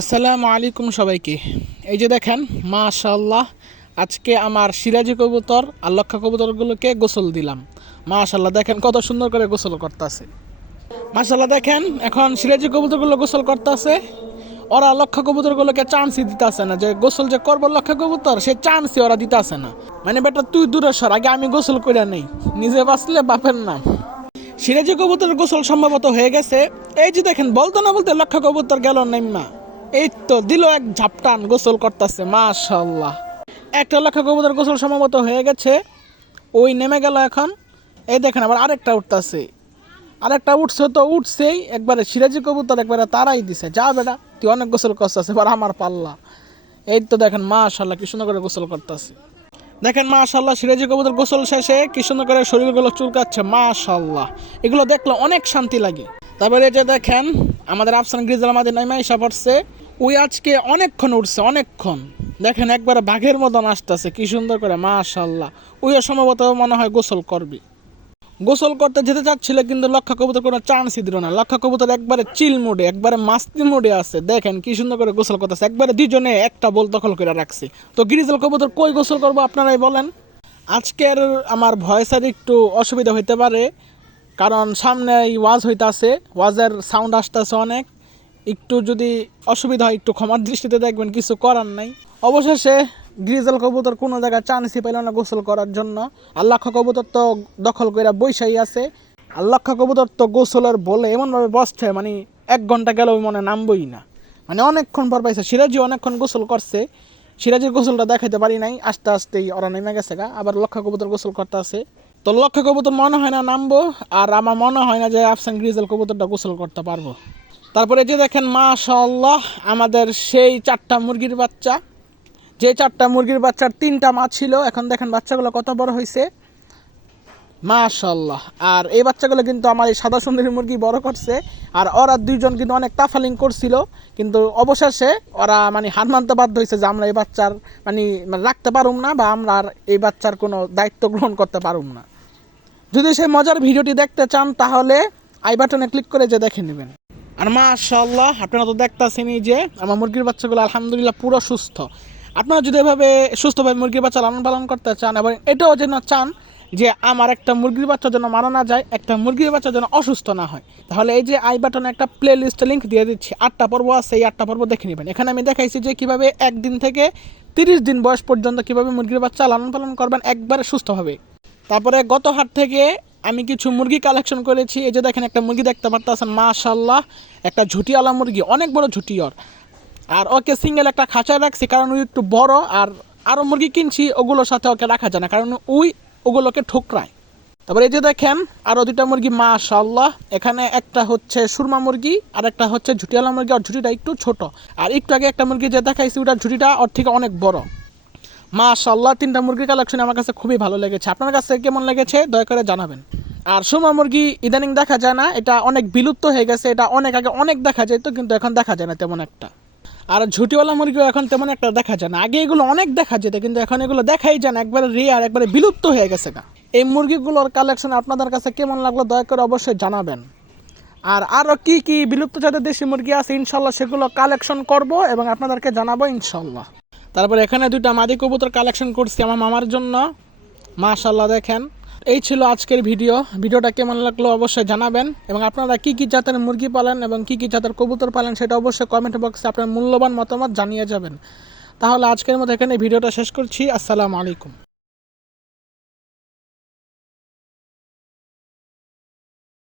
আসসালামু আলাইকুম সবাইকে। এই যে দেখেন, মাশাআল্লাহ, আজকে আমার সিরাজি কবুতর আর লক্ষা কবুতরগুলোকে গোসল দিলাম। মাশাআল্লাহ, দেখেন কত সুন্দর করে গোসল করতেছে। মাশাআল্লাহ, দেখেন এখন সিরাজি কবুতরগুলো গোসল করতেছে। ওরা লক্ষা কবুতরগুলোকে চান্সই দিতেছে না, যে গোসল যে করবো লক্ষা কবুতর সে চান্সই ওরা দিতেছে না। মানে বেটা তুই দূরে সর, আগে আমি গোসল করে নেই, নিজে বাঁচলে বাপের নাম। সিরাজি কবুতরের গোসল সম্ভবত হয়ে গেছে। এই যে দেখেন, বলতো না বলতে লক্ষা কবুতর গেল নাইমা, এই তো দিল এক ঝাপটান, গোসল করতেছে। মাশাআল্লাহ, একটা লক্ষা কবুতর গোসল সম্ভবত হয়ে গেছে, ওই নেমে গেল এখন। এই দেখেন আবার আরেকটা উঠতেছে, আরেকটা উঠছে তো উঠছেই, একবারে সিরাজি কবুতর একবারে তারাই দিছে, যা বেটা তুই অনেক গোসল করতেছে, এবার আমার পাল্লা। এই তো দেখেন মাশাআল্লাহ কি সুন্দর করে গোসল করতেছে। দেখেন মাশাআল্লাহ, সিরাজি কবুতর গোসল শেষে কি সুন্দর করে শরীরগুলো চুলকাচ্ছে। মাশাআল্লাহ, এগুলো দেখলে অনেক শান্তি লাগে। তারপরে যে দেখেন আমাদের আফসান গ্রিজেল আমাদের নাইমা এসে পড়ছে। ওই আজকে অনেকক্ষণ উঠছে, অনেকক্ষণ। দেখেন একবারে বাঘের মতন আসতেছে কি সুন্দর করে। মাশাআল্লাহ, ওইও সম্ভবত মনে হয় গোসল করবে। গোসল করতে যেতে চাচ্ছিল, কিন্তু লক্ষা কবুতর কোনো চান্সই দিল না। লক্ষা কবুতর একবারে চিল মোডে, একবারে মাস্তি মোডে আছে। দেখেন কি সুন্দর করে গোসল করতেছে, একবারে দুজনে একটা বল দখল করে রাখছে। তো গ্রিজেল কবুতর কই গোসল করবো আপনারাই বলেন। আজকের আমার ভয়েসের একটু অসুবিধা হইতে পারে, কারণ সামনে ওয়াজ হইতাছে, ওয়াজের সাউন্ড আসতেছে অনেক। একটু যদি অসুবিধা হয় একটু ক্ষমার দৃষ্টিতে দেখবেন, কিছু করার নাই। অবশেষে গ্রিজেল কবুতর কোনো জায়গায় চান্সই পেল না গোসল করার জন্য। আর লক্ষা কবুতর তো দখল করে বৈশাই আছে। আর লক্ষা কবুতর তো গোসলের বলে এমনভাবে বসছে, মানে 1 ঘন্টা গেল ওই মনে নামবই না, মানে অনেকক্ষণ পর পাইছে। সিরাজি অনেকক্ষণ গোসল করছে, সিরাজির গোসলটা দেখাইতে পারি নাই, আস্তে আস্তেই ওরা নেমে গেছে গা। আবার লক্ষা কবুতর গোসল করতে আছে, তো লক্ষা কবুতর মনে হয় না নামবো। আর আমার মনে হয় না যে আফসান গ্রিজেল কবুতরটা গোসল করতে পারবো। তারপরে যে দেখেন মাশাআল্লাহ, আমাদের সেই 4টা মুরগির বাচ্চা, যে 4টা মুরগির বাচ্চার 3টা মা ছিল, এখন দেখেন বাচ্চাগুলো কত বড় হয়েছে। মাশাআল্লাহ, আর এই বাচ্চাগুলো কিন্তু আমার এই সাদা সুন্দরী মুরগি বড় করছে। আর ওরা দুইজন কিন্তু অনেক তাফালিং করছিল, কিন্তু অবশেষে ওরা মানে হার মানতে বাধ্য হয়েছে যে আমরা এই বাচ্চার মানে রাখতে পারুম না, বা আমরা আর এই বাচ্চার কোনো দায়িত্ব গ্রহণ করতে পারুম না। যদি সেই মজার ভিডিওটি দেখতে চান তাহলে আই বাটনে ক্লিক করে যে দেখে নেবেন। আর মাশাআল্লাহ, আপনারা তো দেখতেছেনই যে আমার মুরগির বাচ্চাগুলো আলহামদুলিল্লাহ পুরো সুস্থ। আপনারা যদি এভাবে সুস্থভাবে মুরগির বাচ্চা লালন পালন করতে চান, এবং এটাও যেন চান যে আমার একটা মুরগির বাচ্চা যেন মারা না যায়, একটা মুরগির বাচ্চা যেন অসুস্থ না হয়, তাহলে এই যে আই বাটনে একটা প্লে লিস্ট লিঙ্ক দিয়ে দিচ্ছি, 8টা পর্ব আছে, এই 8টা পর্ব দেখে নেবেন। এখানে আমি দেখাইছি যে কীভাবে 1 দিন থেকে 30 দিন বয়স পর্যন্ত কীভাবে মুরগির বাচ্চা লালন পালন করবেন একবারে সুস্থভাবে। তারপরে গত হাট থেকে আমি কিছু মুরগি কালেকশন করেছি। এই যে দেখেন একটা মুরগি দেখতে পারতেছেন, মাশাআল্লাহ, একটা ঝুটিওয়ালা মুরগি, অনেক বড় ঝুটি ওর। আর ওকে সিঙ্গেল একটা খাঁচায় রাখছি, কারণ ওই একটু বড়। আর আরও মুরগি কিনছি, ওগুলোর সাথে ওকে রাখা যায় না, কারণ ওগুলোকে ঠোকরায়। তারপরে এই যে দেখেন আরও 2টা মুরগি, মাশাআল্লাহ, এখানে একটা হচ্ছে সুরমা মুরগি আর একটা হচ্ছে ঝুটিওয়ালা মুরগি। আর ঝুটিটা একটু ছোট। আর একটু আগে একটা মুরগি যে দেখাইছি, ওটার ঝুটিটা ওর থেকে অনেক বড়। মাশাআল্লাহ, 3টা মুরগির কালেকশন আমার কাছে খুবই ভালো লেগেছে। আপনার কাছে কেমন লেগেছে দয়া করে জানাবেন। আর সুরমা মুরগি ইদানিং দেখা যায় না, এটা অনেক বিলুপ্ত হয়ে গেছে। এটা অনেক আগে অনেক দেখা যেত, কিন্তু এখন দেখা যায় না তেমন একটা। আর ঝুটিওয়ালা মুরগিও এখন তেমন একটা দেখা যায় না। আগে এগুলো অনেক দেখা যেত, কিন্তু এখন এগুলো দেখাই যায় না, একবারে রেয়ার, একবারে বিলুপ্ত হয়ে গেছে গা। এই মুরগিগুলোর কালেকশন আপনাদের কাছে কেমন লাগলো দয়া করে অবশ্যই জানাবেন। আর আরও কি কি বিলুপ্ত জাতের দেশি মুরগি আছে ইনশাল্লাহ সেগুলো কালেকশন করব এবং আপনাদেরকে জানাবো ইনশাল্লাহ। তারপরে এখানে 2টা মাদি কবুতর কালেকশন করছি আমার মামার জন্য। মাশাআল্লাহ, দেখেন। এই ছিল আজকের ভিডিওটা কেমন লাগলো অবশ্যই জানাবেন, এবং আপনারা কি কি জাতের মুরগি পালেন এবং কি কি জাতের কবুতর পালেন সেটা অবশ্যই কমেন্ট বক্সে আপনার মূল্যবান মতামত জানিয়ে যাবেন। তাহলে আজকের মতো এখানে ভিডিওটা শেষ করছি। আসসালামু আলাইকুম।